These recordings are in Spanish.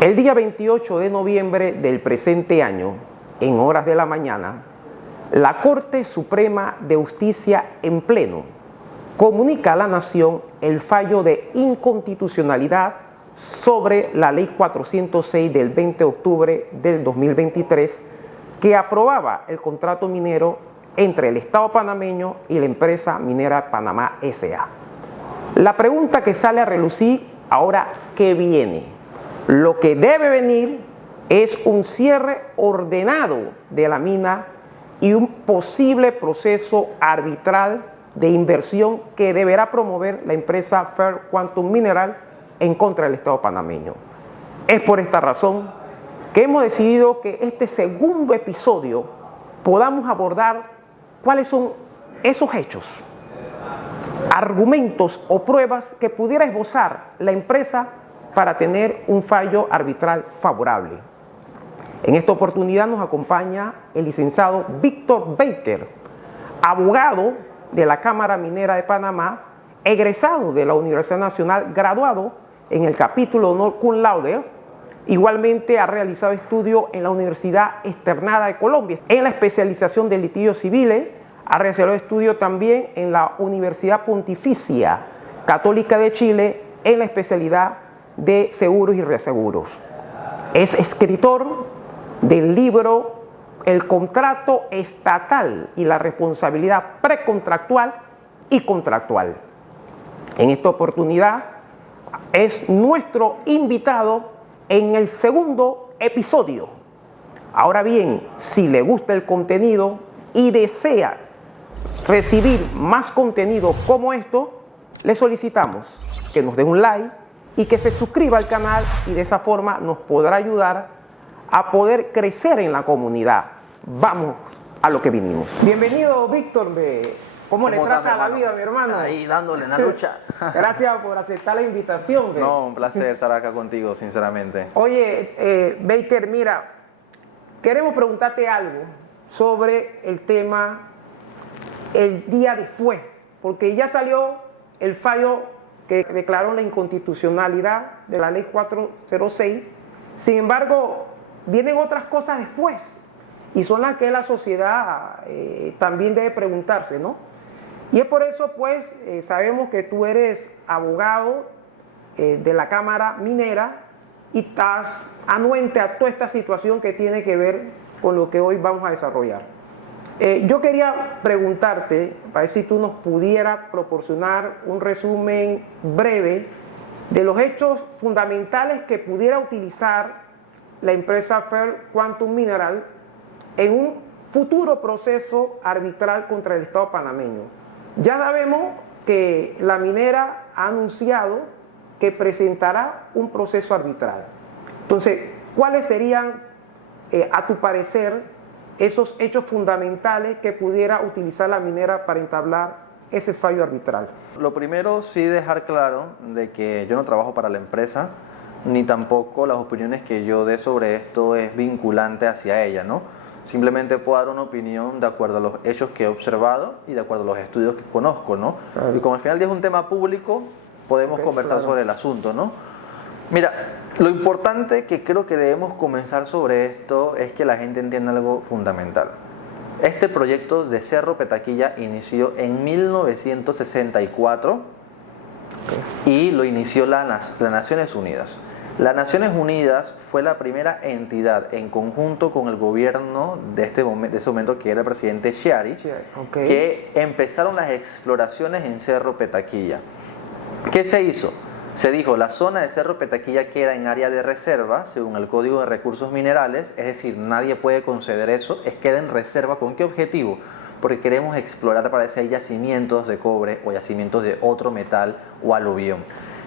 El día 28 de noviembre del presente año, en horas de la mañana, la Corte Suprema de Justicia en pleno comunica a la Nación el fallo de inconstitucionalidad sobre la Ley 406 del 20 de octubre del 2023 que aprobaba el contrato minero entre el Estado panameño y la empresa minera Panamá S.A. La pregunta que sale a relucir ahora, ¿qué viene? Lo que debe venir es un cierre ordenado de la mina y un posible proceso arbitral de inversión que deberá promover la empresa Fair Quantum Mineral en contra del Estado panameño. Es por esta razón que hemos decidido que este segundo episodio podamos abordar cuáles son esos hechos, argumentos o pruebas que pudiera esbozar la empresa para tener un fallo arbitral favorable. En esta oportunidad nos acompaña el licenciado Víctor Baker, abogado de la Cámara Minera de Panamá, egresado de la Universidad Nacional, graduado en el capítulo honor cum laude. Igualmente ha realizado estudios en la Universidad Externada de Colombia, en la especialización de litigios civiles. Ha realizado estudios también en la Universidad Pontificia Católica de Chile, en la especialidad de seguros y reaseguros. Es escritor del libro El contrato estatal y la responsabilidad precontractual y contractual. En esta oportunidad es nuestro invitado en el segundo episodio. Ahora bien, si le gusta el contenido y desea recibir más contenido como esto, le solicitamos que nos dé un like y que se suscriba al canal, y de esa forma nos podrá ayudar a poder crecer en la comunidad. Vamos a lo que vinimos. Bienvenido, Víctor. ¿Cómo le trata la vida, mi hermano? Ahí dándole en la lucha. Gracias por aceptar la invitación. No, un placer estar acá contigo, sinceramente. Oye, Baker, mira, queremos preguntarte algo sobre el tema el día después, porque ya salió el fallo que declaró la inconstitucionalidad de la Ley 406. Sin embargo, vienen otras cosas después, y son las que la sociedad también debe preguntarse, ¿no? Y es por eso, pues, sabemos que tú eres abogado de la Cámara Minera y estás anuente a toda esta situación que tiene que ver con lo que hoy vamos a desarrollar. Yo quería preguntarte, para ver si tú nos pudieras proporcionar un resumen breve de los hechos fundamentales que pudiera utilizar la empresa Fair Quantum Mineral en un futuro proceso arbitral contra el Estado panameño. Ya sabemos que la minera ha anunciado que presentará un proceso arbitral. Entonces, ¿cuáles serían, a tu parecer, esos hechos fundamentales que pudiera utilizar la minera para entablar ese fallo arbitral? Lo primero, sí dejar claro de que yo no trabajo para la empresa, ni tampoco las opiniones que yo dé sobre esto es vinculante hacia ella, ¿no? Simplemente puedo dar una opinión de acuerdo a los hechos que he observado y de acuerdo a los estudios que conozco, ¿no? Claro. Y como al final es un tema público, podemos conversar sobre el asunto, ¿no? Mira, lo importante que creo que debemos comenzar sobre esto es que la gente entienda algo fundamental. Este proyecto de Cerro Petaquilla inició en 1964 y lo inició las Naciones Unidas. Las Naciones Unidas fue la primera entidad en conjunto con el gobierno de ese momento, que era el presidente Chiari, que empezaron las exploraciones en Cerro Petaquilla. ¿Qué se hizo? Se dijo, la zona de Cerro Petaquilla queda en área de reserva, según el Código de Recursos Minerales, es decir, nadie puede conceder eso, queda en reserva. ¿Con qué objetivo? Porque queremos explorar para ver si hay yacimientos de cobre o yacimientos de otro metal o aluvión.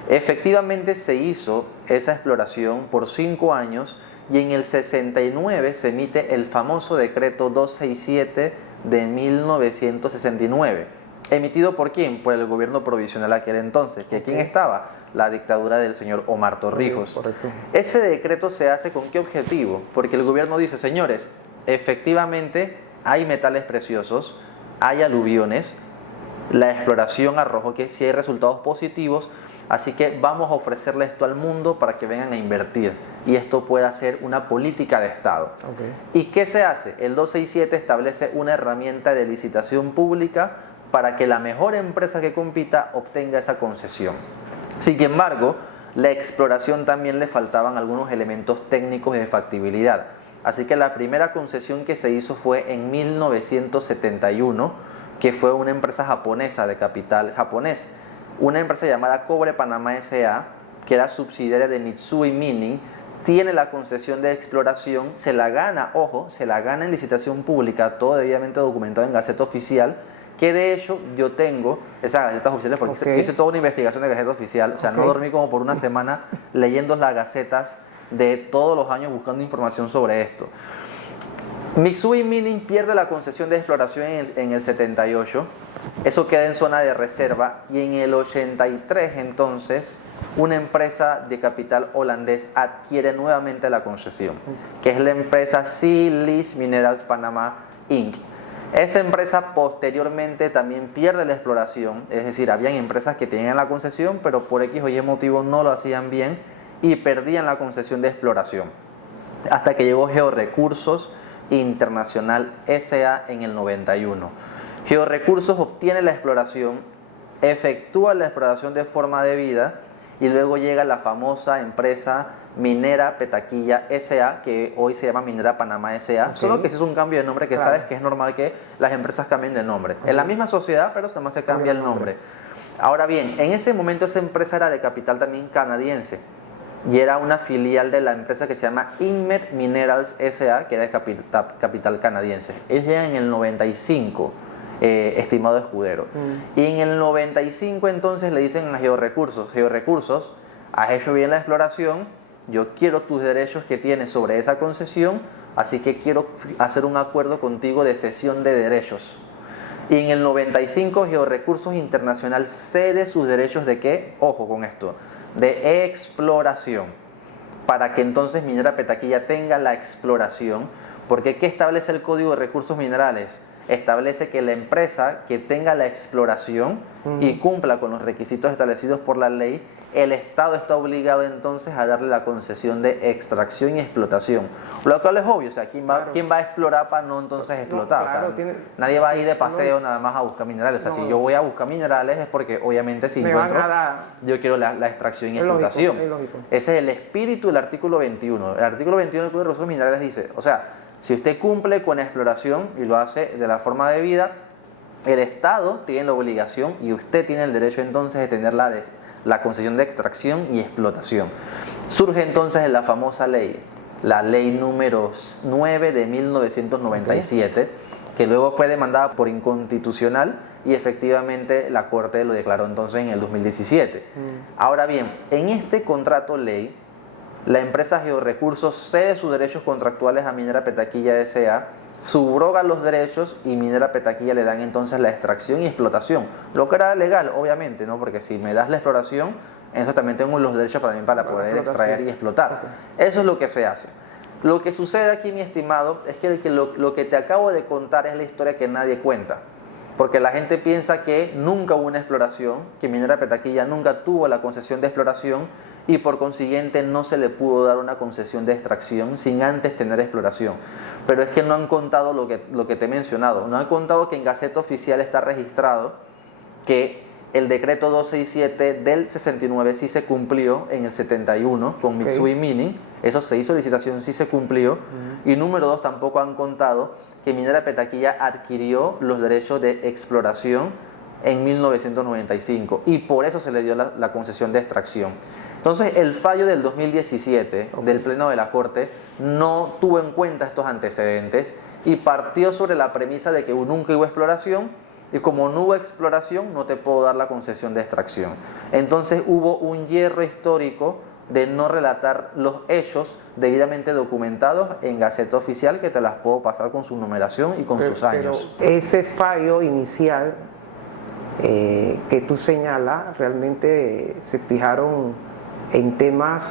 Efectivamente se hizo esa exploración por 5 años y en el 69 se emite el famoso decreto 267 de 1969. ¿Emitido por quién? Por el gobierno provisional aquel entonces. ¿Que quién estaba? La dictadura del señor Omar Torrijos. Correcto. Ese decreto se hace ¿con qué objetivo? Porque el gobierno dice, señores, efectivamente hay metales preciosos, hay aluviones, la exploración arrojó que sí hay resultados positivos, así que vamos a ofrecerle esto al mundo para que vengan a invertir y esto pueda ser una política de Estado. ¿Y qué se hace? El 267 establece una herramienta de licitación pública para que la mejor empresa que compita obtenga esa concesión. Sin embargo, la exploración también le faltaban algunos elementos técnicos y de factibilidad. Así que la primera concesión que se hizo fue en 1971, que fue una empresa japonesa de capital japonés, una empresa llamada Cobre Panamá S.A., que era subsidiaria de Mitsui Mining, tiene la concesión de exploración, se la gana, ojo, se la gana en licitación pública, todo debidamente documentado en Gaceta Oficial, que de hecho yo tengo esas gacetas oficiales porque hice toda una investigación de Gaceta Oficial, o sea, no dormí como por una semana leyendo las gacetas de todos los años buscando información sobre esto. Mitsui Mining pierde la concesión de exploración en el 78, eso queda en zona de reserva, y en el 83 entonces una empresa de capital holandés adquiere nuevamente la concesión, que es la empresa Sea Lease Minerals Panama Inc. Esa empresa posteriormente también pierde la exploración, es decir, habían empresas que tenían la concesión, pero por X o Y motivo no lo hacían bien y perdían la concesión de exploración. Hasta que llegó Georrecursos Internacional S.A. en el 91. Georrecursos obtiene la exploración, efectúa la exploración de forma debida y luego llega la famosa empresa Minera Petaquilla S.A., que hoy se llama Minera Panamá S.A., solo que si es un cambio de nombre que sabes que es normal que las empresas cambien de nombre. Es la misma sociedad, pero además se cambia el nombre. Ahora bien, en ese momento esa empresa era de capital también canadiense y era una filial de la empresa que se llama Inmet Minerals S.A., que era de capital canadiense. Ellos llegan en el 95, estimado Escudero. Y en el 95 entonces le dicen a Georrecursos, has hecho bien la exploración, yo quiero tus derechos que tienes sobre esa concesión, así que quiero hacer un acuerdo contigo de cesión de derechos. Y en el 95 Georrecursos Internacional cede sus derechos de ¿qué? Ojo con esto, de exploración, para que entonces Minera Petaquilla tenga la exploración, porque ¿qué establece el Código de Recursos Minerales? Establece que la empresa que tenga la exploración y cumpla con los requisitos establecidos por la ley, el Estado está obligado entonces a darle la concesión de extracción y explotación. Lo cual es obvio, o sea, ¿quién va a explorar para no entonces explotar? Nadie va a ir de paseo nada más a buscar minerales. O sea, si yo voy a buscar minerales es porque obviamente si encuentro, yo quiero la extracción y explotación. Ese es el espíritu del artículo 21. El artículo 21 del Código de Recursos Minerales dice, o sea, si usted cumple con la exploración y lo hace de la forma debida, el Estado tiene la obligación y usted tiene el derecho entonces de tener la concesión de extracción y explotación. Surge entonces la famosa ley, la ley número 9 de 1997, que luego fue demandada por inconstitucional y efectivamente la Corte lo declaró entonces en el 2017. Ahora bien, en este contrato ley, la empresa Georrecursos cede sus derechos contractuales a Minera Petaquilla S.A., subroga los derechos y Minera Petaquilla le dan entonces la extracción y explotación, lo que era legal obviamente, ¿no? Porque si me das la exploración, entonces también tengo los derechos también para poder extraer y explotar. Eso es lo que se hace. Lo que sucede aquí, mi estimado, es que lo que te acabo de contar es la historia que nadie cuenta, porque la gente piensa que nunca hubo una exploración, que Minera Petaquilla nunca tuvo la concesión de exploración y por consiguiente no se le pudo dar una concesión de extracción sin antes tener exploración. Pero es que no han contado lo que te he mencionado, no han contado que en Gaceta Oficial está registrado que el decreto 267 del 69 sí se cumplió en el 71 con Mitsui Mining, eso se hizo licitación, sí se cumplió, y número 2 tampoco han contado que Minera Petaquilla adquirió los derechos de exploración en 1995 y por eso se le dio la concesión de extracción. Entonces el fallo del 2017 del Pleno de la Corte no tuvo en cuenta estos antecedentes y partió sobre la premisa de que nunca hubo exploración y como no hubo exploración no te puedo dar la concesión de extracción. Entonces hubo un hierro histórico de no relatar los hechos debidamente documentados en Gaceta Oficial, que te las puedo pasar con su numeración y con sus años. Pero ese fallo inicial que tú señalas realmente se fijaron en temas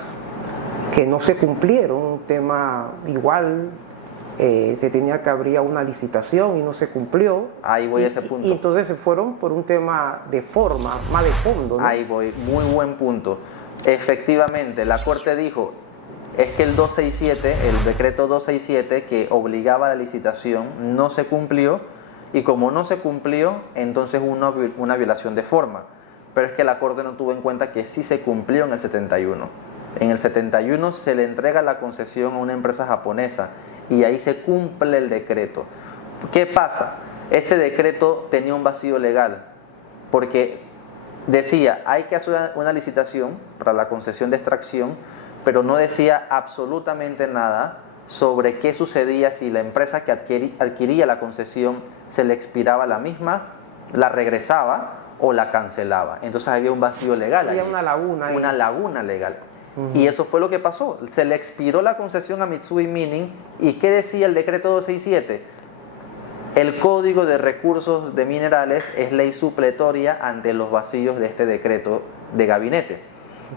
que no se cumplieron, un tema igual se tenía que abrir una licitación y no se cumplió. Ahí voy a ese punto. Y entonces se fueron por un tema de forma, más de fondo, ¿no? Ahí voy, muy buen punto. Efectivamente, la Corte dijo, es que el 267, el decreto 267 que obligaba a la licitación no se cumplió, y como no se cumplió, entonces hubo una violación de forma. Pero es que la Corte no tuvo en cuenta que sí se cumplió en el 71. En el 71 se le entrega la concesión a una empresa japonesa y ahí se cumple el decreto. ¿Qué pasa? Ese decreto tenía un vacío legal porque decía, hay que hacer una licitación para la concesión de extracción, pero no decía absolutamente nada sobre qué sucedía si la empresa que adquiría la concesión se le expiraba la misma, la regresaba o la cancelaba. Entonces había un vacío legal. Había allí, una laguna ahí. Una laguna legal. Y eso fue lo que pasó. Se le expiró la concesión a Mitsui Mining. ¿Y qué decía el decreto 267? El Código de Recursos de Minerales es ley supletoria ante los vacíos de este decreto de gabinete.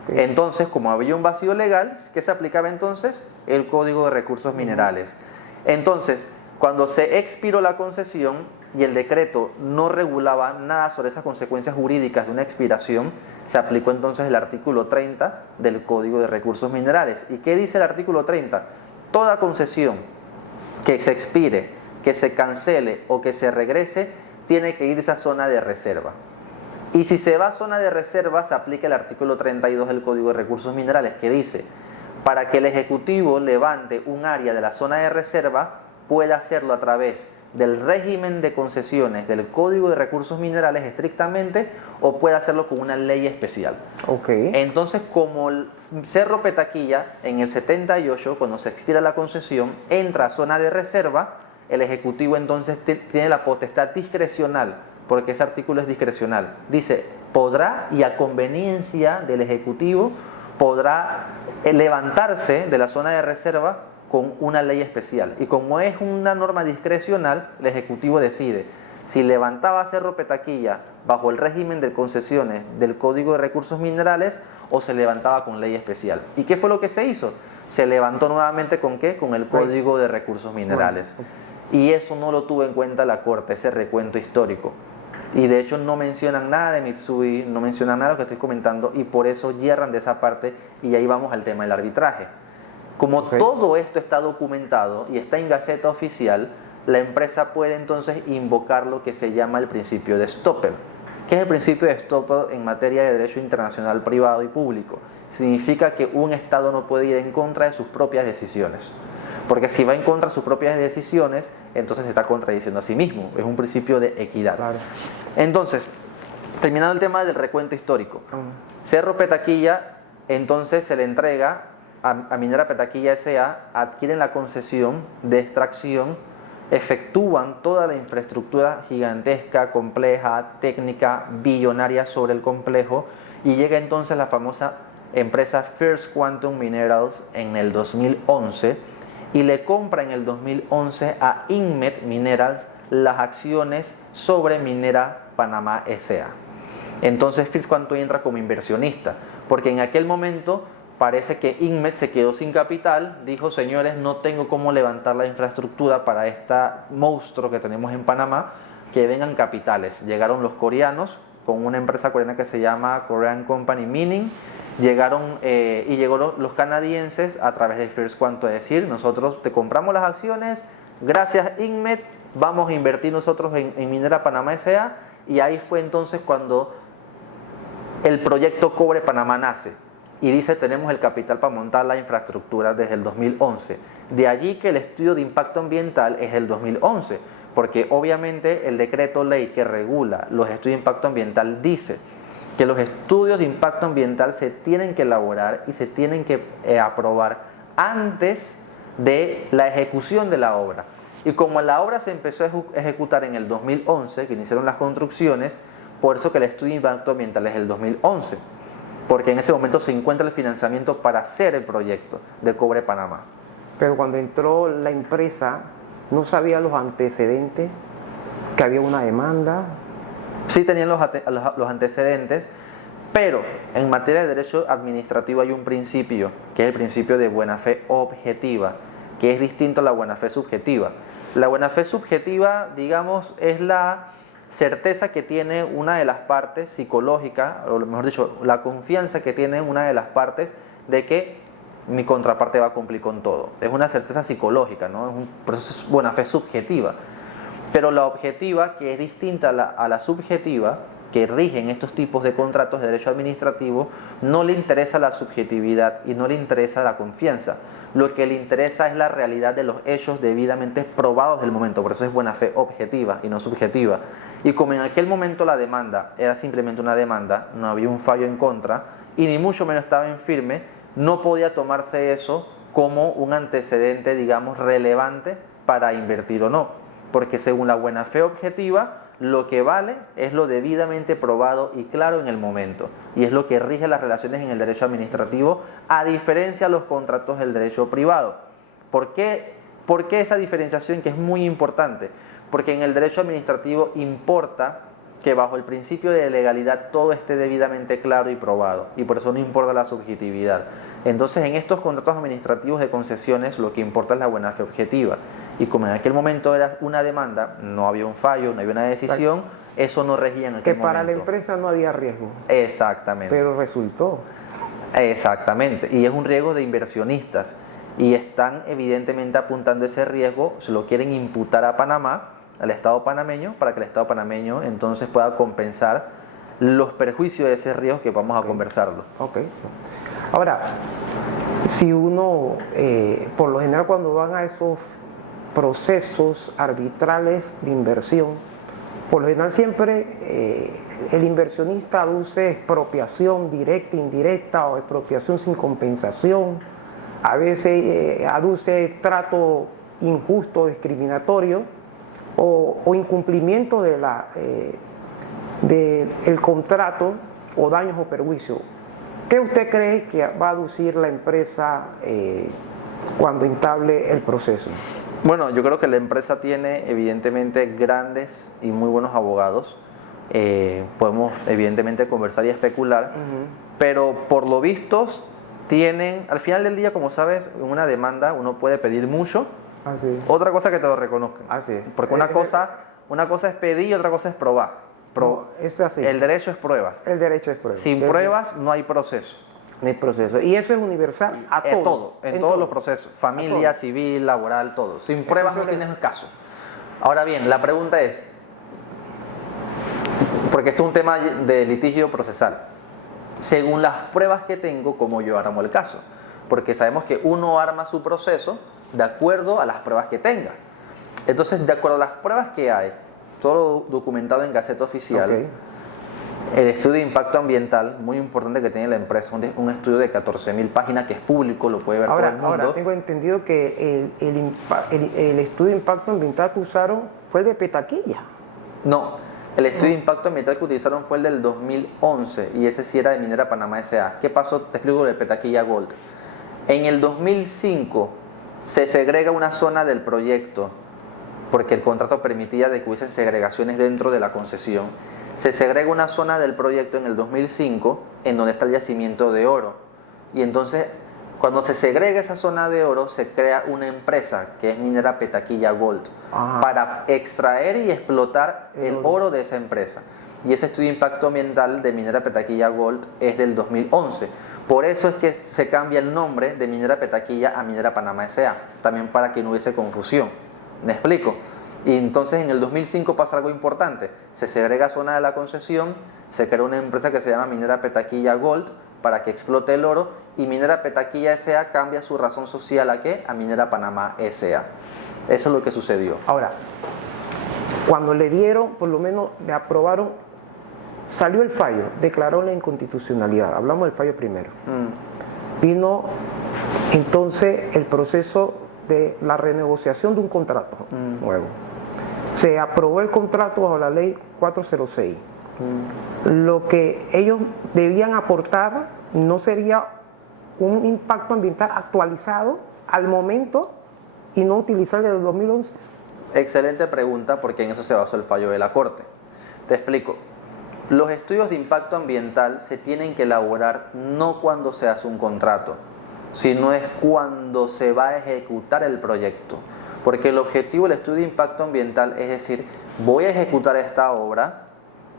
Okay. Entonces, como había un vacío legal, ¿qué se aplicaba entonces? El Código de Recursos Minerales. Entonces, cuando se expiró la concesión y el decreto no regulaba nada sobre esas consecuencias jurídicas de una expiración, se aplicó entonces el artículo 30 del Código de Recursos Minerales. ¿Y qué dice el artículo 30? Toda concesión que se expire, que se cancele o que se regrese, tiene que irse a zona de reserva. Y si se va a zona de reserva, se aplica el artículo 32 del Código de Recursos Minerales, que dice, para que el Ejecutivo levante un área de la zona de reserva, puede hacerlo a través del régimen de concesiones del Código de Recursos Minerales estrictamente, o puede hacerlo con una ley especial. Okay. Entonces, como el Cerro Petaquilla en el 78, cuando se expira la concesión, entra a zona de reserva, el Ejecutivo entonces tiene la potestad discrecional, porque ese artículo es discrecional. Dice, podrá, y a conveniencia del Ejecutivo, podrá levantarse de la zona de reserva con una ley especial. Y como es una norma discrecional, el Ejecutivo decide si levantaba Cerro Petaquilla bajo el régimen de concesiones del Código de Recursos Minerales o se levantaba con ley especial. ¿Y qué fue lo que se hizo? Se levantó nuevamente ¿con qué? Con el Código de Recursos Minerales. Y eso no lo tuvo en cuenta la Corte, ese recuento histórico. Y de hecho no mencionan nada de Mitsui, no mencionan nada de lo que estoy comentando, y por eso hierran de esa parte, y ahí vamos al tema del arbitraje. Como todo esto está documentado y está en Gaceta Oficial, la empresa puede entonces invocar lo que se llama el principio de Stoppel. ¿Qué es el principio de Stoppel en materia de derecho internacional privado y público? Significa que un Estado no puede ir en contra de sus propias decisiones. Porque si va en contra de sus propias decisiones, entonces se está contradiciendo a sí mismo. Es un principio de equidad. Claro. Entonces, terminando el tema del recuento histórico, Cerro Petaquilla entonces se le entrega a Minera Petaquilla S.A., adquieren la concesión de extracción, efectúan toda la infraestructura gigantesca, compleja, técnica, billonaria sobre el complejo, y llega entonces la famosa empresa First Quantum Minerals en el 2011, y le compra en el 2011 a Inmet Minerals las acciones sobre Minera Panamá S.A. Entonces First Quantum entra como inversionista, porque en aquel momento parece que Inmet se quedó sin capital, dijo, señores, no tengo cómo levantar la infraestructura para este monstruo que tenemos en Panamá, que vengan capitales. Llegaron los coreanos con una empresa coreana que se llama Korean Company Mining, llegaron los canadienses a través de First Quantum, es decir, nosotros te compramos las acciones, gracias Inmet, vamos a invertir nosotros en Minera Panamá S.A., y ahí fue entonces cuando el proyecto Cobre Panamá nace. Y dice, tenemos el capital para montar la infraestructura desde el 2011. De allí que el estudio de impacto ambiental es el 2011, porque obviamente el decreto ley que regula los estudios de impacto ambiental dice que los estudios de impacto ambiental se tienen que elaborar y se tienen que aprobar antes de la ejecución de la obra. Y como la obra se empezó a ejecutar en el 2011, que iniciaron las construcciones, por eso que el estudio de impacto ambiental es el 2011. Porque en ese momento se encuentra el financiamiento para hacer el proyecto de Cobre Panamá. Pero cuando entró la empresa, ¿no sabía los antecedentes? ¿Que había una demanda? Sí tenían los antecedentes, pero en materia de derecho administrativo hay un principio, que es el principio de buena fe objetiva, que es distinto a la buena fe subjetiva. La buena fe subjetiva, digamos, es la certeza que tiene una de las partes psicológica, o mejor dicho, la confianza que tiene una de las partes de que mi contraparte va a cumplir con todo. Es una certeza psicológica, ¿no? Por eso es buena fe subjetiva. Pero la objetiva, que es distinta a la subjetiva, que rigen estos tipos de contratos de derecho administrativo, no le interesa la subjetividad y no le interesa la confianza. Lo que le interesa es la realidad de los hechos debidamente probados del momento. Por eso es buena fe objetiva y no subjetiva. Y como en aquel momento la demanda era simplemente una demanda, no había un fallo en contra y ni mucho menos estaba en firme, no podía tomarse eso como un antecedente, digamos, relevante para invertir o no. Porque según la buena fe objetiva, lo que vale es lo debidamente probado y claro en el momento. Y es lo que rige las relaciones en el derecho administrativo, a diferencia de los contratos del derecho privado. ¿Por qué esa diferenciación, que es muy importante? Porque en el derecho administrativo importa que bajo el principio de legalidad todo esté debidamente claro y probado. Y por eso no importa la subjetividad. Entonces, en estos contratos administrativos de concesiones, lo que importa es la buena fe objetiva. Y como en aquel momento era una demanda, no había un fallo, no había una decisión, eso no regía en aquel momento. Que para la empresa no había riesgo. Exactamente. Pero resultó. Exactamente. Y es un riesgo de inversionistas. Y están evidentemente apuntando ese riesgo, se lo quieren imputar a Panamá, al Estado panameño, para que el Estado panameño entonces pueda compensar los perjuicios de ese riesgo que vamos a conversarlo. Ok. Ahora, si uno, por lo general cuando van a esos procesos arbitrales de inversión, por lo general siempre el inversionista aduce expropiación directa, indirecta o expropiación sin compensación, a veces aduce trato injusto, discriminatorio o incumplimiento de el contrato o daños o perjuicios. ¿Qué usted cree que va a aducir la empresa cuando entable el proceso? Bueno, yo creo que la empresa tiene evidentemente grandes y muy buenos abogados. Podemos evidentemente conversar y especular, pero por lo visto tienen, al final del día, como sabes, en una demanda uno puede pedir mucho. Así. Otra cosa que te lo reconozcan. Así. Porque una cosa es pedir y otra cosa es probar. No, es así. El derecho es prueba. El derecho es prueba. Sin pruebas no hay proceso. No hay proceso. Y eso es universal a todo. En todos los procesos. Familia, civil, laboral, todo. Sin pruebas no tienes caso. Ahora bien, la pregunta es, porque esto es un tema de litigio procesal, según las pruebas que tengo, ¿cómo yo armo el caso? Porque sabemos que uno arma su proceso de acuerdo a las pruebas que tenga. Entonces, de acuerdo a las pruebas que hay, todo documentado en Gaceta Oficial, el estudio de impacto ambiental, muy importante que tiene la empresa, un estudio de 14.000 páginas que es público, lo puede ver todo el mundo. Ahora tengo entendido que el estudio de impacto ambiental que usaron fue el de Petaquilla. No, el estudio de impacto ambiental que utilizaron fue el del 2011 y ese sí era de Minera Panamá S.A. ¿Qué pasó? Te explico del Petaquilla Gold. En el 2005 se segrega una zona del proyecto porque el contrato permitía de que hubiesen segregaciones dentro de la concesión. Se segrega una zona del proyecto en el 2005 en donde está el yacimiento de oro. Y entonces, cuando se segrega esa zona de oro, se crea una empresa que es Minera Petaquilla Gold para extraer y explotar el oro de esa empresa. Y ese estudio de impacto ambiental de Minera Petaquilla Gold es del 2011. Por eso es que se cambia el nombre de Minera Petaquilla a Minera Panamá S.A., también para que no hubiese confusión. ¿Me explico? Y entonces en el 2005 pasa algo importante. Se segrega zona de la concesión, se crea una empresa que se llama Minera Petaquilla Gold para que explote el oro y Minera Petaquilla S.A. cambia su razón social ¿a qué? A Minera Panamá S.A. Eso es lo que sucedió. Ahora, cuando le dieron, por lo menos le aprobaron, salió el fallo, declaró la inconstitucionalidad. Hablamos del fallo primero. Vino entonces el proceso de la renegociación de un contrato nuevo. Se aprobó el contrato bajo la ley 406. Lo que ellos debían aportar no sería un impacto ambiental actualizado al momento y no utilizar el del 2011. Excelente pregunta, porque en eso se basó el fallo de la Corte. Te explico. Los estudios de impacto ambiental se tienen que elaborar no cuando se hace un contrato, sino es cuando se va a ejecutar el proyecto. Porque el objetivo del estudio de impacto ambiental es decir, voy a ejecutar esta obra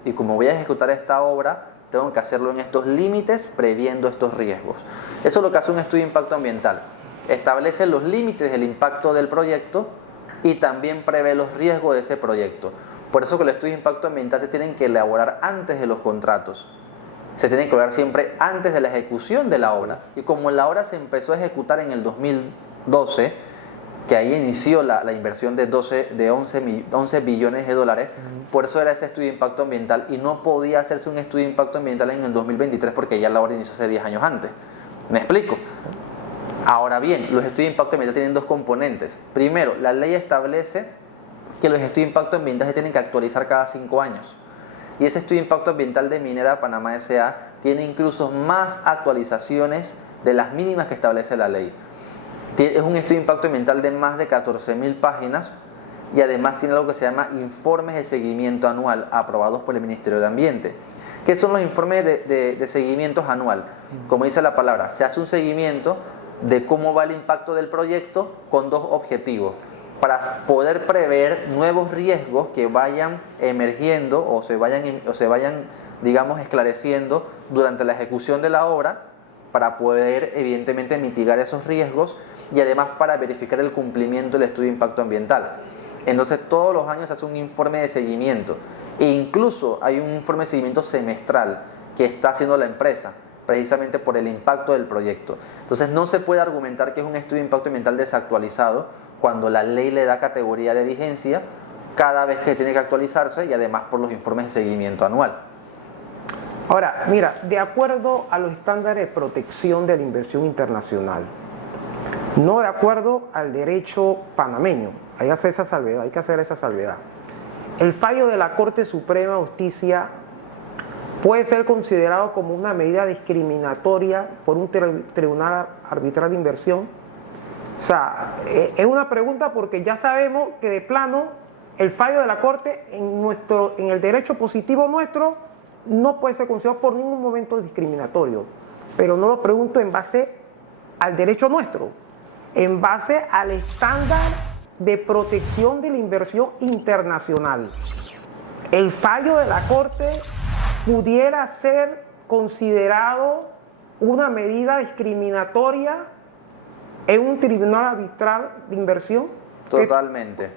y como voy a ejecutar esta obra, tengo que hacerlo en estos límites previendo estos riesgos. Eso es lo que hace un estudio de impacto ambiental. Establece los límites del impacto del proyecto y también prevé los riesgos de ese proyecto. Por eso que los estudios de impacto ambiental se tienen que elaborar antes de los contratos. Se tienen que elaborar siempre antes de la ejecución de la obra. Y como la obra se empezó a ejecutar en el 2012, que ahí inició la inversión de 11 billones de dólares, por eso era ese estudio de impacto ambiental y no podía hacerse un estudio de impacto ambiental en el 2023 porque ya la obra inició hace 10 años antes. ¿Me explico? Ahora bien, los estudios de impacto ambiental tienen dos componentes. Primero, la ley establece que los estudios de impacto ambiental se tienen que actualizar cada 5 años. Y ese estudio de impacto ambiental de Minera Panamá S.A. tiene incluso más actualizaciones de las mínimas que establece la ley. Es un estudio de impacto ambiental de más de 14.000 páginas y además tiene algo que se llama informes de seguimiento anual aprobados por el Ministerio de Ambiente. ¿Qué son los informes de seguimiento anual? Como dice la palabra, se hace un seguimiento de cómo va el impacto del proyecto con dos objetivos. Para poder prever nuevos riesgos que vayan emergiendo o se vayan, digamos, esclareciendo durante la ejecución de la obra, para poder evidentemente mitigar esos riesgos y además para verificar el cumplimiento del estudio de impacto ambiental. Entonces todos los años se hace un informe de seguimiento e incluso hay un informe de seguimiento semestral que está haciendo la empresa precisamente por el impacto del proyecto. Entonces no se puede argumentar que es un estudio de impacto ambiental desactualizado cuando la ley le da categoría de vigencia cada vez que tiene que actualizarse y además por los informes de seguimiento anual. Ahora, mira, de acuerdo a los estándares de protección de la inversión internacional, no de acuerdo al derecho panameño, hay que hacer esa salvedad. El fallo de la Corte Suprema de Justicia puede ser considerado como una medida discriminatoria por un tribunal arbitral de inversión. O sea, es una pregunta porque ya sabemos que de plano el fallo de la Corte en el derecho positivo nuestro no puede ser considerado por ningún momento discriminatorio, pero no lo pregunto en base al derecho nuestro, en base al estándar de protección de la inversión internacional. El fallo de la Corte pudiera ser considerado una medida discriminatoria en un tribunal arbitral de inversión. Totalmente.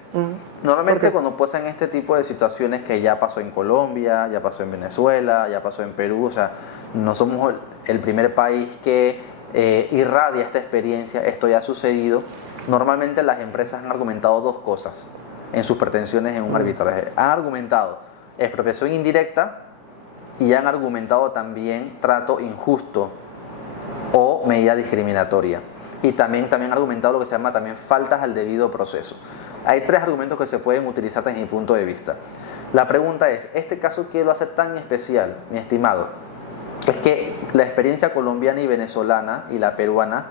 Normalmente cuando pasan este tipo de situaciones que ya pasó en Colombia, ya pasó en Venezuela, ya pasó en Perú, o sea, no somos el primer país que irradia esta experiencia, esto ya ha sucedido. Normalmente las empresas han argumentado dos cosas en sus pretensiones en un arbitraje. Han argumentado expropiación indirecta y han argumentado también trato injusto o medida discriminatoria. Y también han argumentado lo que se llama también faltas al debido proceso. Hay tres argumentos que se pueden utilizar desde mi punto de vista. La pregunta es, ¿este caso qué lo hace tan especial, mi estimado? Es que la experiencia colombiana y venezolana y la peruana,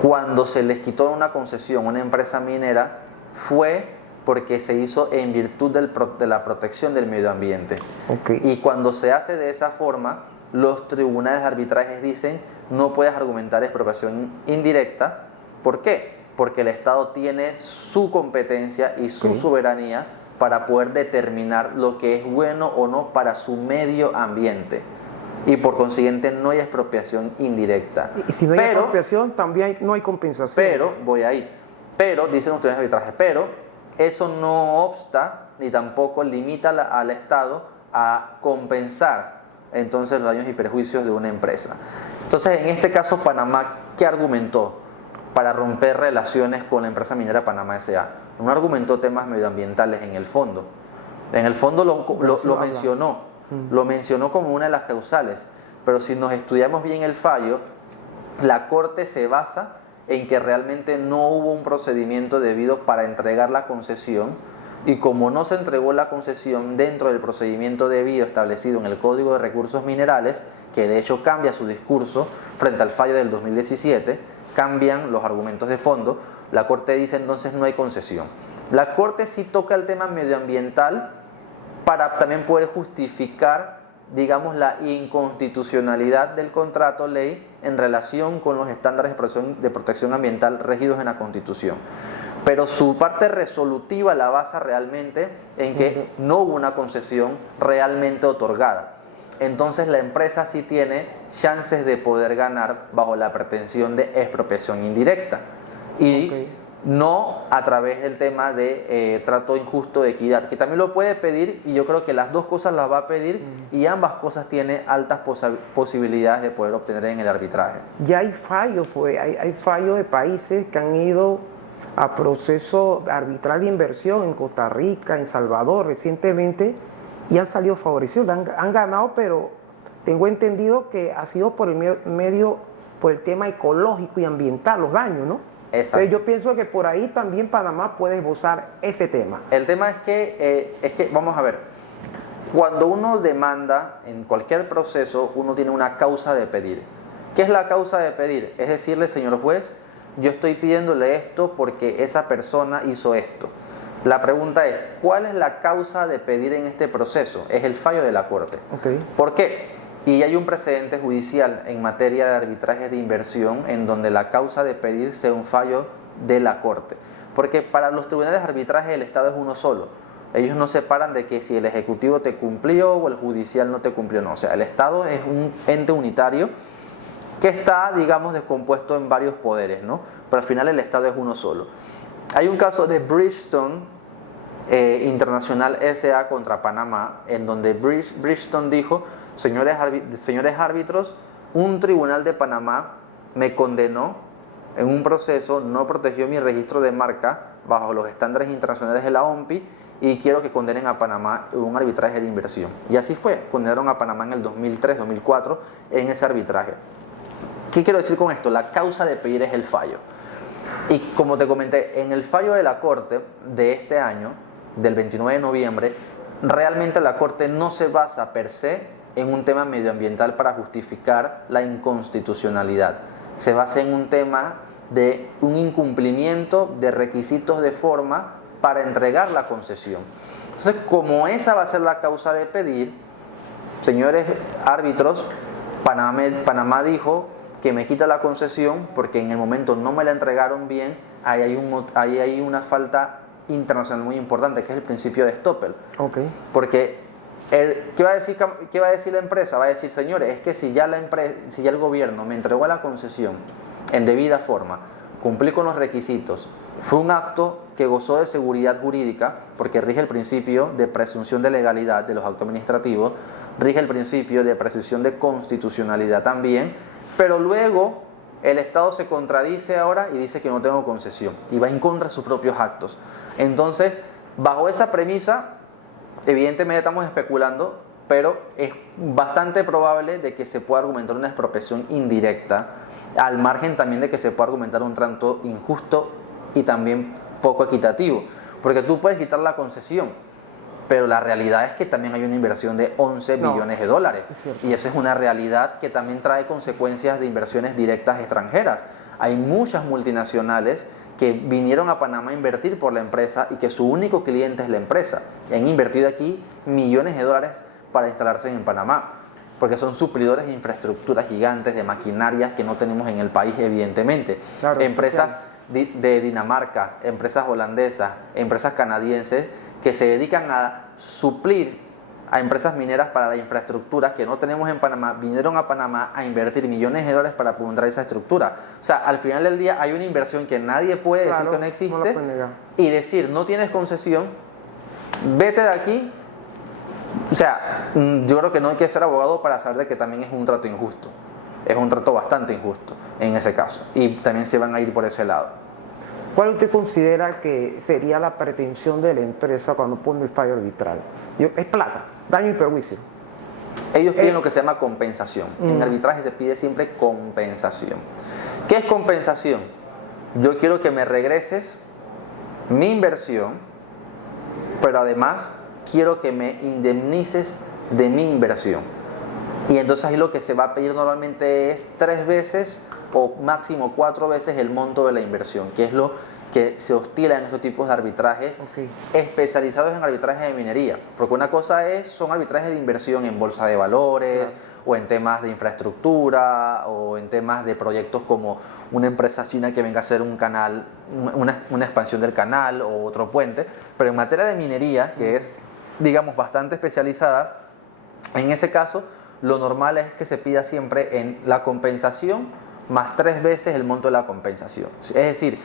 cuando se les quitó una concesión a una empresa minera, fue porque se hizo en virtud de la protección del medio ambiente. Okay. Y cuando se hace de esa forma, los tribunales de arbitrajes dicen no puedes argumentar expropiación indirecta. ¿Por qué? Porque el Estado tiene su competencia y su soberanía para poder determinar lo que es bueno o no para su medio ambiente. Y por consiguiente no hay expropiación indirecta. Y si no hay expropiación, también no hay compensación. Pero, voy ahí, pero, dicen los tribunales de arbitraje, pero eso no obsta ni tampoco limita al Estado a compensar entonces los daños y perjuicios de una empresa. Entonces, en este caso, Panamá, ¿qué argumentó para romper relaciones con la empresa minera Panamá S.A.? No argumentó temas medioambientales en el fondo. En el fondo lo mencionó como una de las causales, pero si nos estudiamos bien el fallo, la Corte se basa en que realmente no hubo un procedimiento debido para entregar la concesión, y como no se entregó la concesión dentro del procedimiento debido establecido en el Código de Recursos Minerales, que de hecho cambia su discurso frente al fallo del 2017, cambian los argumentos de fondo, la Corte dice entonces no hay concesión. La Corte sí toca el tema medioambiental para también poder justificar digamos, la inconstitucionalidad del contrato ley en relación con los estándares de protección ambiental regidos en la Constitución. Pero su parte resolutiva la basa realmente en que no hubo una concesión realmente otorgada. Entonces la empresa sí tiene chances de poder ganar bajo la pretensión de expropiación indirecta y no a través del tema de trato injusto de equidad, que también lo puede pedir, y yo creo que las dos cosas las va a pedir y ambas cosas tiene altas posibilidades de poder obtener en el arbitraje. Ya hay fallos, pues, hay fallos de países que han ido a proceso arbitral de inversión en Costa Rica, en Salvador recientemente, y han salido favorecidos, han ganado, pero tengo entendido que ha sido por el por el tema ecológico y ambiental, los daños, ¿no? Exacto. Entonces yo pienso que por ahí también Panamá puede esbozar ese tema. El tema es que, vamos a ver, cuando uno demanda en cualquier proceso, uno tiene una causa de pedir. ¿Qué es la causa de pedir? Es decirle, señor juez, yo estoy pidiéndole esto porque esa persona hizo esto. La pregunta es, ¿cuál es la causa de pedir en este proceso? Es el fallo de la Corte. ¿Por qué? Y hay un precedente judicial en materia de arbitraje de inversión en donde la causa de pedir sea un fallo de la Corte. Porque para los tribunales de arbitraje el Estado es uno solo. Ellos no separan de que si el Ejecutivo te cumplió o el Judicial no te cumplió, no. O sea, el Estado es un ente unitario que está, digamos, descompuesto en varios poderes, ¿no? Pero al final el Estado es uno solo. Hay un caso de Bridgestone Internacional S.A. contra Panamá, en donde Bridgestone dijo, señores árbitros, un tribunal de Panamá me condenó en un proceso, no protegió mi registro de marca bajo los estándares internacionales de la OMPI y quiero que condenen a Panamá en un arbitraje de inversión. Y así fue, condenaron a Panamá en el 2003-2004 en ese arbitraje. ¿Qué quiero decir con esto? La causa de pedir es el fallo. Y como te comenté, en el fallo de la Corte de este año, del 29 de noviembre, realmente la Corte no se basa per se en un tema medioambiental para justificar la inconstitucionalidad. Se basa en un tema de un incumplimiento de requisitos de forma para entregar la concesión. Entonces, como esa va a ser la causa de pedir, señores árbitros, Panamá dijo que me quita la concesión porque en el momento no me la entregaron bien, ahí hay una falta internacional muy importante, que es el principio de Stoppel. Porque ¿qué va a decir la empresa? Va a decir, señores, es que si ya el gobierno me entregó la concesión en debida forma, cumplí con los requisitos, fue un acto que gozó de seguridad jurídica, porque rige el principio de presunción de legalidad de los actos administrativos, rige el principio de presunción de constitucionalidad también, pero luego el Estado se contradice ahora y dice que no tengo concesión y va en contra de sus propios actos. Entonces, bajo esa premisa, evidentemente estamos especulando, pero es bastante probable de que se pueda argumentar una expropiación indirecta, al margen también de que se pueda argumentar un trato injusto y también poco equitativo, porque tú puedes quitar la concesión, pero la realidad es que también hay una inversión de 11 billones de dólares, y esa es una realidad que también trae consecuencias de inversiones directas extranjeras. Hay muchas multinacionales que vinieron a Panamá a invertir por la empresa y que su único cliente es la empresa. Han invertido aquí millones de dólares para instalarse en Panamá, porque son suplidores de infraestructuras gigantes, de maquinarias que no tenemos en el país, evidentemente. Claro, empresas de Dinamarca, empresas holandesas, empresas canadienses que se dedican a suplir a empresas mineras para la infraestructura que no tenemos en Panamá, vinieron a Panamá a invertir millones de dólares para apuntar esa estructura. O sea, al final del día hay una inversión que nadie puede decir que no existe, y decir no tienes concesión, vete de aquí. O sea, yo creo que no hay que ser abogado para saber de que también es un trato injusto. Es un trato bastante injusto en ese caso, y también se van a ir por ese lado. ¿Cuál usted considera que sería la pretensión de la empresa cuando pone el fallo arbitral? Es plata, daño y perjuicio. Ellos piden lo que se llama compensación. En arbitraje se pide siempre compensación. ¿Qué es compensación? Yo quiero que me regreses mi inversión, pero además quiero que me indemnices de mi inversión. Y entonces ahí lo que se va a pedir normalmente es 3 veces o máximo 4 veces el monto de la inversión, que es lo que se oscila en estos tipos de arbitrajes especializados en arbitraje de minería. Porque una cosa son arbitrajes de inversión en bolsa de valores, o en temas de infraestructura, o en temas de proyectos como una empresa china que venga a hacer un canal, una expansión del canal o otro puente. Pero en materia de minería, que es, digamos, bastante especializada, en ese caso lo normal es que se pida siempre en la compensación más 3 veces el monto de la compensación. Es decir,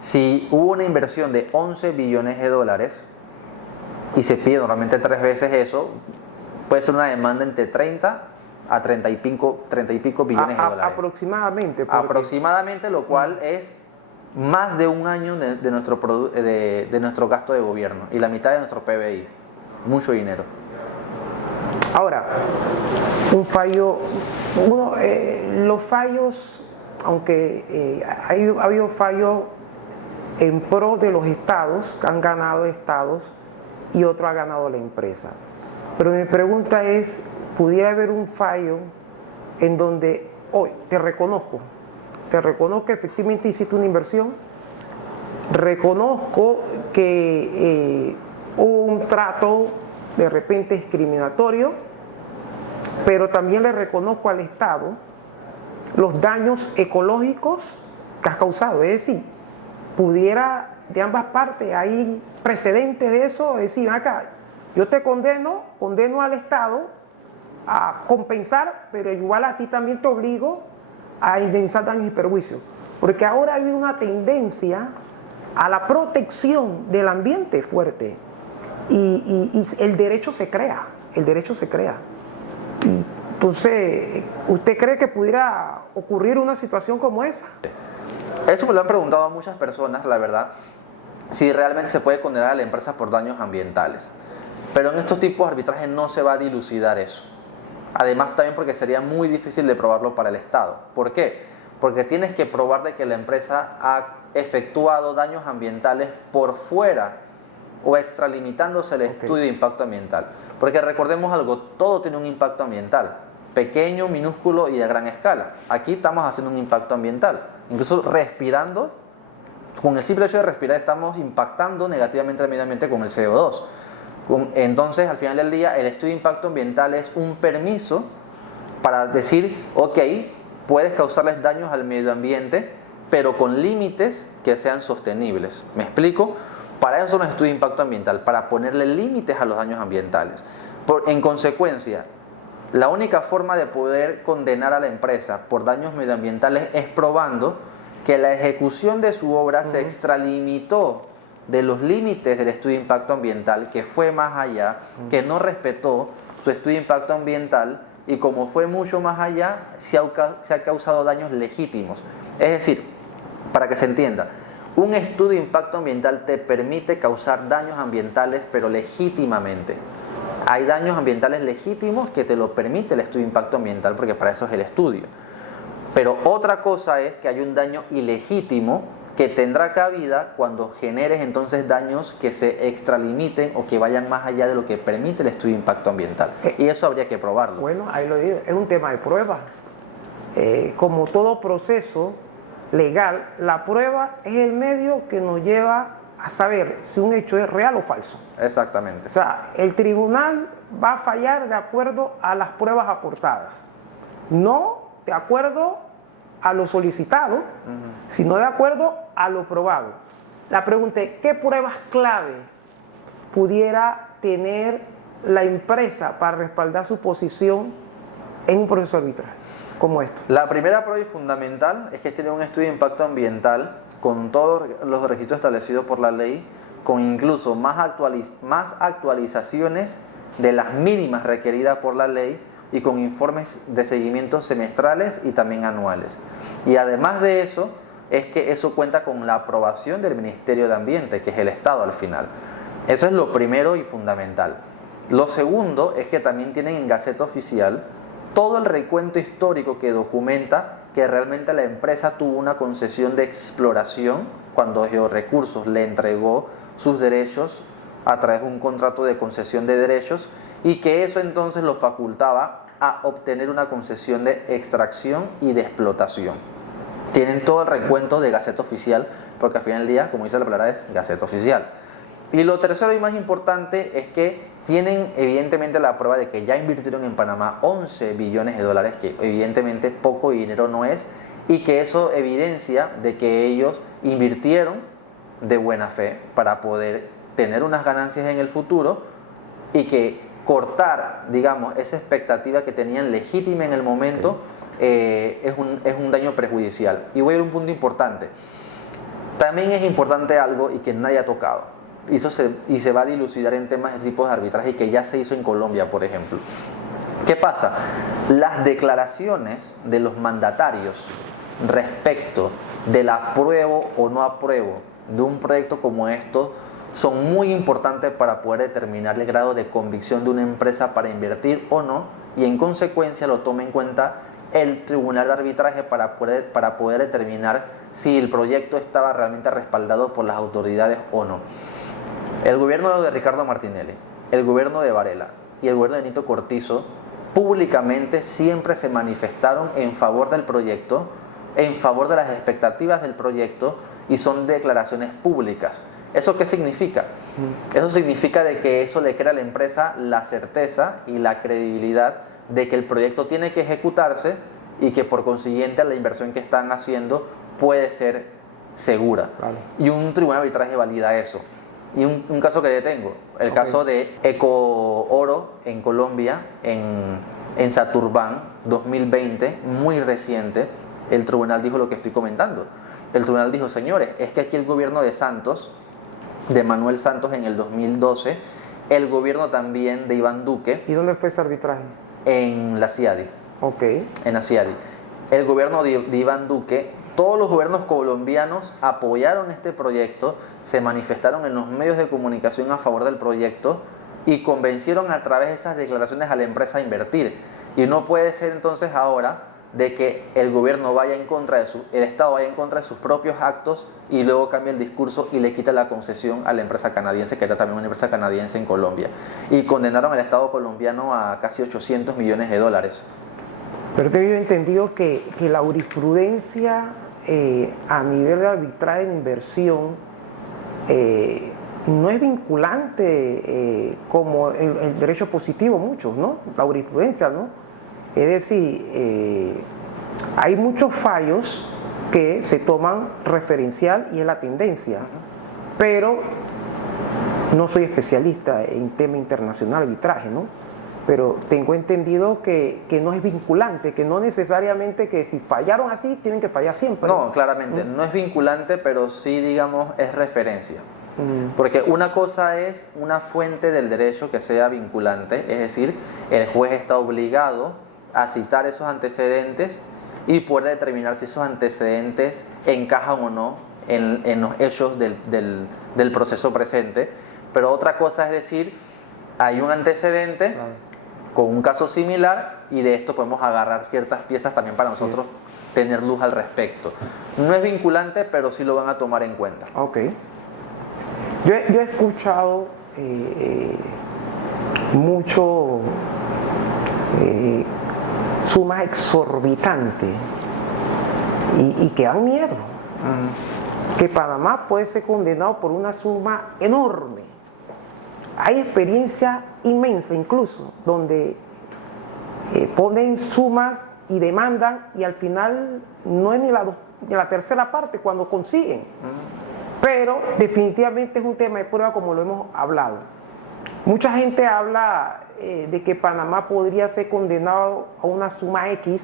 si hubo una inversión de 11 billones de dólares y se pide normalmente 3 veces eso, puede ser una demanda entre 30 a 30 y pico billones de dólares. Aproximadamente. Aproximadamente, lo cual es más de un año de nuestro gasto de gobierno y la mitad de nuestro PBI. Mucho dinero. Ahora, un fallo, los fallos, aunque ha habido fallos en pro de los estados, que han ganado estados y otro ha ganado la empresa. Pero mi pregunta es, ¿pudiera haber un fallo en donde hoy te reconozco que efectivamente hiciste una inversión, reconozco que hubo un trato de repente discriminatorio, pero también le reconozco al Estado los daños ecológicos que has causado? Es decir, pudiera de ambas partes, hay precedentes de eso, es decir, acá yo te condeno al Estado a compensar, pero igual a ti también te obligo a indemnizar daños y perjuicios, porque ahora hay una tendencia a la protección del ambiente fuerte y el derecho se crea, Entonces, ¿usted cree que pudiera ocurrir una situación como esa? Eso me lo han preguntado a muchas personas, la verdad, si realmente se puede condenar a la empresa por daños ambientales. Pero en estos tipos de arbitrajes no se va a dilucidar eso. Además, también porque sería muy difícil de probarlo para el Estado. ¿Por qué? Porque tienes que probar de que la empresa ha efectuado daños ambientales por fuera o extralimitándose el estudio de impacto ambiental. Porque recordemos algo, todo tiene un impacto ambiental, pequeño, minúsculo y de gran escala. Aquí estamos haciendo un impacto ambiental. Incluso respirando, con el simple hecho de respirar estamos impactando negativamente al medio ambiente con el CO2. Entonces, al final del día, el estudio de impacto ambiental es un permiso para decir, ok, puedes causarles daños al medio ambiente, pero con límites que sean sostenibles. ¿Me explico? Para eso son los estudios de impacto ambiental, para ponerle límites a los daños ambientales. En consecuencia, la única forma de poder condenar a la empresa por daños medioambientales es probando que la ejecución de su obra se extralimitó de los límites del estudio de impacto ambiental, que fue más allá, que no respetó su estudio de impacto ambiental, y como fue mucho más allá, se ha causado daños legítimos. Es decir, para que se entienda, un estudio de impacto ambiental te permite causar daños ambientales, pero legítimamente. Hay daños ambientales legítimos que te lo permite el estudio de impacto ambiental, porque para eso es el estudio. Pero otra cosa es que hay un daño ilegítimo que tendrá cabida cuando generes entonces daños que se extralimiten o que vayan más allá de lo que permite el estudio de impacto ambiental. Y eso habría que probarlo. Bueno, ahí lo digo, es un tema de prueba. Como todo proceso legal, la prueba es el medio que nos lleva a saber si un hecho es real o falso. Exactamente. O sea, el tribunal va a fallar de acuerdo a las pruebas aportadas, no de acuerdo a lo solicitado, sino de acuerdo a lo probado. La pregunta es, ¿qué pruebas clave pudiera tener la empresa para respaldar su posición en un proceso arbitral como esto? La primera prueba y fundamental es que tiene un estudio de impacto ambiental con todos los requisitos establecidos por la ley, con incluso más actualizaciones de las mínimas requeridas por la ley, y con informes de seguimiento semestrales y también anuales. Y además de eso, es que eso cuenta con la aprobación del Ministerio de Ambiente, que es el Estado al final. Eso es lo primero y fundamental. Lo segundo es que también tienen en Gaceta Oficial todo el recuento histórico que documenta que realmente la empresa tuvo una concesión de exploración cuando Georrecursos le entregó sus derechos a través de un contrato de concesión de derechos, y que eso entonces lo facultaba a obtener una concesión de extracción y de explotación. tienen todo el recuento de Gaceta Oficial, porque al final del día, como dice la palabra, es Gaceta Oficial. Y lo tercero y más importante es que tienen evidentemente la prueba de que ya invirtieron en Panamá 11 billones de dólares, que evidentemente poco dinero no es, y que eso evidencia de que ellos invirtieron de buena fe para poder tener unas ganancias en el futuro y que cortar, digamos, esa expectativa que tenían legítima en el momento es un daño perjudicial. Y voy a ir a un punto importante. También es importante algo y que nadie ha tocado, y se va a dilucidar en temas de tipos de arbitraje que ya se hizo en Colombia, por ejemplo. ¿Qué pasa? Las declaraciones de los mandatarios respecto del apruebo o no apruebo de un proyecto como esto son muy importantes para poder determinar el grado de convicción de una empresa para invertir o no, y en consecuencia lo toma en cuenta el tribunal de arbitraje para poder determinar si el proyecto estaba realmente respaldado por las autoridades o no. El gobierno de Ricardo Martinelli, el gobierno de Varela y el gobierno de Nito Cortizo públicamente siempre se manifestaron en favor del proyecto, en favor de las expectativas del proyecto, y son declaraciones públicas. ¿Eso qué significa? Eso significa de que eso le crea a la empresa la certeza y la credibilidad de que el proyecto tiene que ejecutarse y que por consiguiente la inversión que están haciendo puede ser segura. Vale. Y un tribunal de arbitraje valida eso. Y un caso que detengo, el caso de Eco Oro en Colombia, en Saturbán 2020, muy reciente, el tribunal dijo lo que estoy comentando. El tribunal dijo, señores, es que aquí el gobierno de Santos, de Manuel Santos en el 2012, el gobierno también de Iván Duque. ¿Y dónde fue ese arbitraje? En la CIADI. Ok. En la CIADI. El gobierno de Iván Duque, todos los gobiernos colombianos apoyaron este proyecto, se manifestaron en los medios de comunicación a favor del proyecto y convencieron a través de esas declaraciones a la empresa a invertir. Y no puede ser entonces ahora de que el gobierno vaya en contra el Estado vaya en contra de sus propios actos y luego cambie el discurso y le quita la concesión a la empresa canadiense, que era también una empresa canadiense en Colombia, y condenaron al Estado colombiano a casi 800 millones de dólares. Pero te he entendido que la jurisprudencia a nivel de arbitraje en inversión no es vinculante como el derecho positivo, muchos, ¿no? La jurisprudencia, ¿no? Es decir, hay muchos fallos que se toman referencial y es la tendencia, pero no soy especialista en tema internacional, arbitraje, ¿no? Pero tengo entendido que no es vinculante, que no necesariamente que si fallaron así, tienen que fallar siempre. No, claramente, no es vinculante, pero sí, digamos, es referencia. Porque una cosa es una fuente del derecho que sea vinculante, es decir, el juez está obligado a citar esos antecedentes y poder determinar si esos antecedentes encajan o no en los hechos del proceso presente. Pero otra cosa es decir, hay un antecedente con un caso similar y de esto podemos agarrar ciertas piezas también para nosotros tener luz al respecto. No es vinculante, pero sí lo van a tomar en cuenta. Ok. Yo he escuchado mucho sumas exorbitantes y que dan miedo. Que Panamá puede ser condenado por una suma enorme. Hay experiencias inmensas incluso donde ponen sumas y demandan y al final no es ni la tercera parte cuando consiguen. Pero definitivamente es un tema de prueba como lo hemos hablado. Mucha gente habla de que Panamá podría ser condenado a una suma X,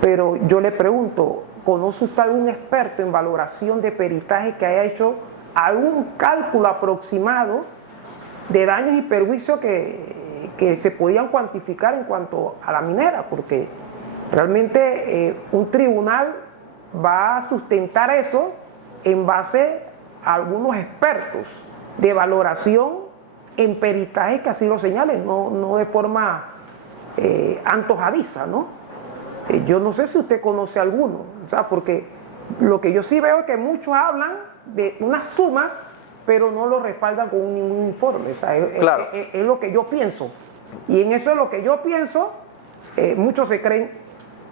pero yo le pregunto, ¿conoce usted algún experto en valoración de peritaje que haya hecho algún cálculo aproximado de daños y perjuicios que se podían cuantificar en cuanto a la minera? Porque realmente un tribunal va a sustentar eso en base a algunos expertos de valoración en peritaje que así lo señalen, no de forma antojadiza, ¿no? Yo no sé si usted conoce alguno, o sea, porque lo que yo sí veo es que muchos hablan de unas sumas, pero no lo respaldan con ningún informe, o sea, claro. Es lo que yo pienso, y en eso es lo que yo pienso, muchos se creen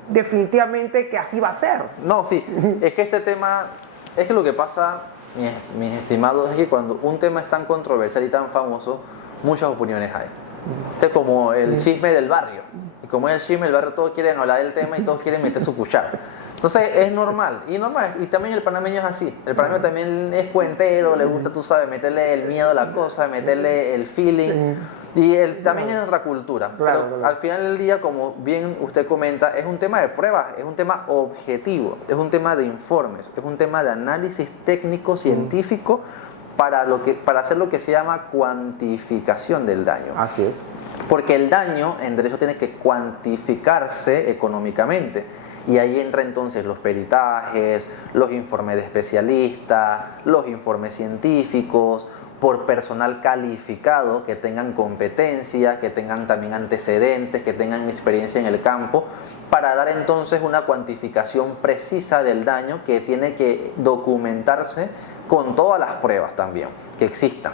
definitivamente que así va a ser. No, sí, es que este tema, es que lo que pasa, mis estimados, es que cuando un tema es tan controversial y tan famoso, muchas opiniones hay. Este es como el chisme del barrio. Y como es el chisme del barrio, todos quieren hablar del tema y todos quieren meter su cuchara. Entonces es normal, y también el panameño es así. El panameño también es cuentero, le gusta, tú sabes, meterle el miedo a la cosa, meterle el feeling. Y también es nuestra cultura. Claro, Pero claro. al final del día, como bien usted comenta, es un tema de pruebas, es un tema objetivo, es un tema de informes, es un tema de análisis técnico, científico, para hacer lo que se llama cuantificación del daño. Así es. Porque el daño en derecho tiene que cuantificarse económicamente. Y ahí entra entonces los peritajes, los informes de especialistas, los informes científicos, por personal calificado, que tengan competencia, que tengan también antecedentes, que tengan experiencia en el campo, para dar entonces una cuantificación precisa del daño que tiene que documentarse con todas las pruebas también que existan.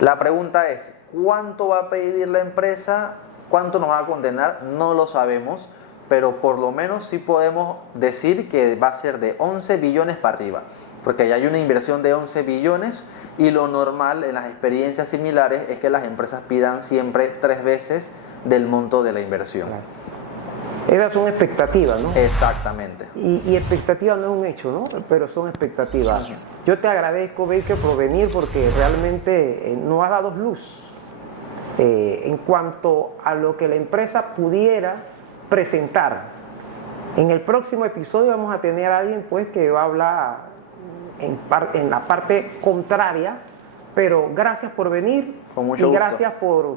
La pregunta es, ¿cuánto va a pedir la empresa? ¿Cuánto nos va a condenar? No lo sabemos, pero por lo menos sí podemos decir que va a ser de 11 billones para arriba, porque ya hay una inversión de 11 billones y lo normal en las experiencias similares es que las empresas pidan siempre 3 veces del monto de la inversión. Esas son expectativas, ¿no? Exactamente. Y expectativa no es un hecho, ¿no? Pero son expectativas. Yo te agradezco, Baker, por venir porque realmente nos has dado luz en cuanto a lo que la empresa pudiera presentar. En el próximo episodio vamos a tener a alguien pues que va a hablar en la parte contraria, pero gracias por venir. Con mucho y gusto. Gracias por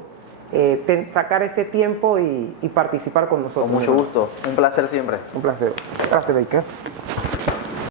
sacar ese tiempo y participar con nosotros. Con mucho gusto. Un placer siempre. Un placer. Gracias, Baker.